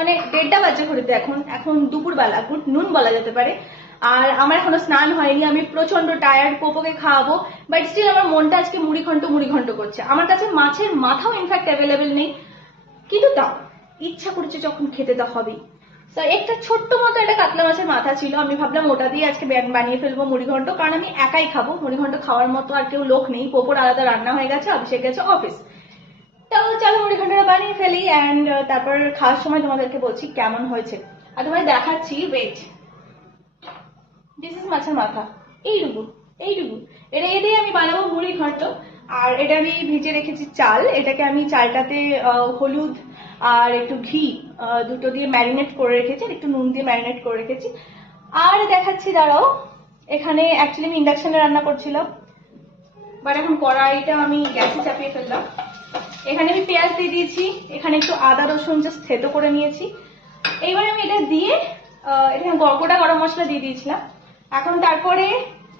মানে 1:30 বাজে ঘড়িতে, এখন এখন দুপুরবেলা, গুড নুন বলা যেতে পারে। আর আমার এখনো স্নান হয়নি, আমি প্রচন্ড টায়ার্ড, পোপোকে খাওয়াবো, বাট স্টিল আমার মনটা আজকে মুড়ি ঘন্ট করছে। আমার কাছে মাছের মাথাও ইনফ্যাক্ট অ্যাভেলেবেল নেই, কিন্তু তাও ইচ্ছা করছে যখন খেতে তো হবেই। তো একটা ছোট্ট মতো একটা কাতলা মাছের মাথা ছিল, আমি ভাবলাম ওটা দিয়ে আজকে বানিয়ে ফেলবো মুড়িঘণ্ট, কারণ আমি একাই খাবো, মুড়িঘণ্ট খাওয়ার মতো আর কেউ লোক নেই, পোপোর আলাদা রান্না হয়ে গেছে, অভিষেক গেছে অফিস। তো চলো মুড়িঘণ্টটা বানিয়ে ফেলি, অ্যান্ড তারপর খাওয়ার সময় তোমাদেরকে বলছি কেমন হয়েছে। আর তোমাদের দেখাচ্ছি, ওয়েট, দিস ইজ মাছের মাথা, এইটুকু এইটুকু, এটা দিয়ে আমি বানাবো মুড়ি ঘন্ট। আর এটা আমি ভিজে রেখেছি চাল, এটাকে আমি চালটাতে হলুদ আর একটু ঘি দুটো দিয়ে ম্যারিনেট করে রেখেছি, একটু নুন দিয়ে ম্যারিনেট করে রেখেছি। আর দেখাচ্ছি দাঁড়াও, এখানে অ্যাকচুয়ালি আমি ইন্ডাকশনে রান্না করছিলাম, বাট এখন কড়াইটা আমি গ্যাসে চাপিয়ে ফেললাম। এখানে আমি পেঁয়াজ দিয়ে দিয়েছি, এখানে একটু আদা রসুন জাস্ট থেতো করে নিয়েছি। এইবার আমি এটা দিয়ে এখানে গোটা গরম মশলা দিয়ে দিয়েছিলাম। এখন তারপরে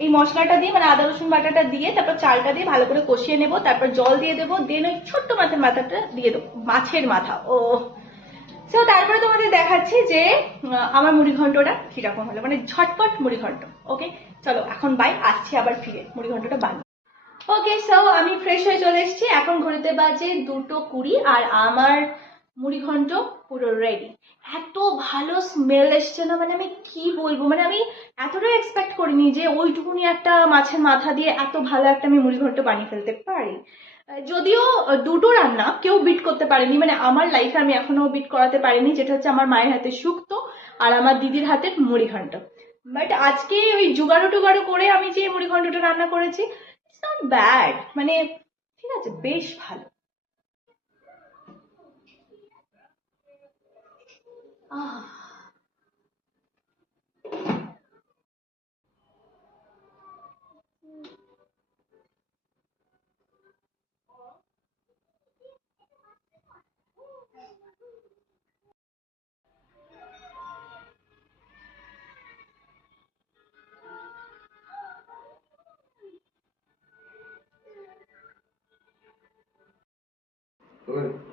এই মশলাটা দিয়ে, মানে আদা রসুন বাটাটা দিয়ে, তারপর চালটা দিয়ে ভালো করে কষিয়ে নেবো, তারপর জল দিয়ে দেবো, দেন ওই ছোট্ট মাছের মাথাটা দিয়ে দেবো, মাছের মাথা। ও সো তারপরে তোমাদের দেখাচ্ছি যে আমার মুড়িঘণ্টটা কিরকম হলো, মানে ঝটপট মুড়িঘণ্ট। ওকে চলো এখন বাই, আসছি আবার ফিরে মুড়িঘণ্টটা বানিয়ে। ওকে সো আমি ফ্রেশ হয়ে চলে এসেছি, এখন ঘড়িতে বাজে 2:20, আর আমার মুড়িঘণ্ট পুরো রেডি। এত ভালো স্মেল এসছে না, মানে আমি কি বলবো, মানে আমি এতটাই এক্সপেক্ট করিনি যে ওইটুকুনি একটা মাছের মাথা দিয়ে এত ভালো একটা আমি মুড়িঘণ্ট বানিয়ে ফেলতে পারি। যদিও দুটো রান্না কেউ বিট করতে পারেনি, মানে আমার লাইফে আমি এখনো বিট করাতে পারিনি, যেটা হচ্ছে আমার মায়ের হাতে শুক্তো আর আমার দিদির হাতের মুড়িঘণ্ট। বাট আজকে ওই জুগাড়ো টুগাড়ো করে আমি যে মুড়িঘণ্টটা রান্না করেছি, ইটস নট ব্যাড, মানে ঠিক আছে, বেশ ভালো। আহ Good.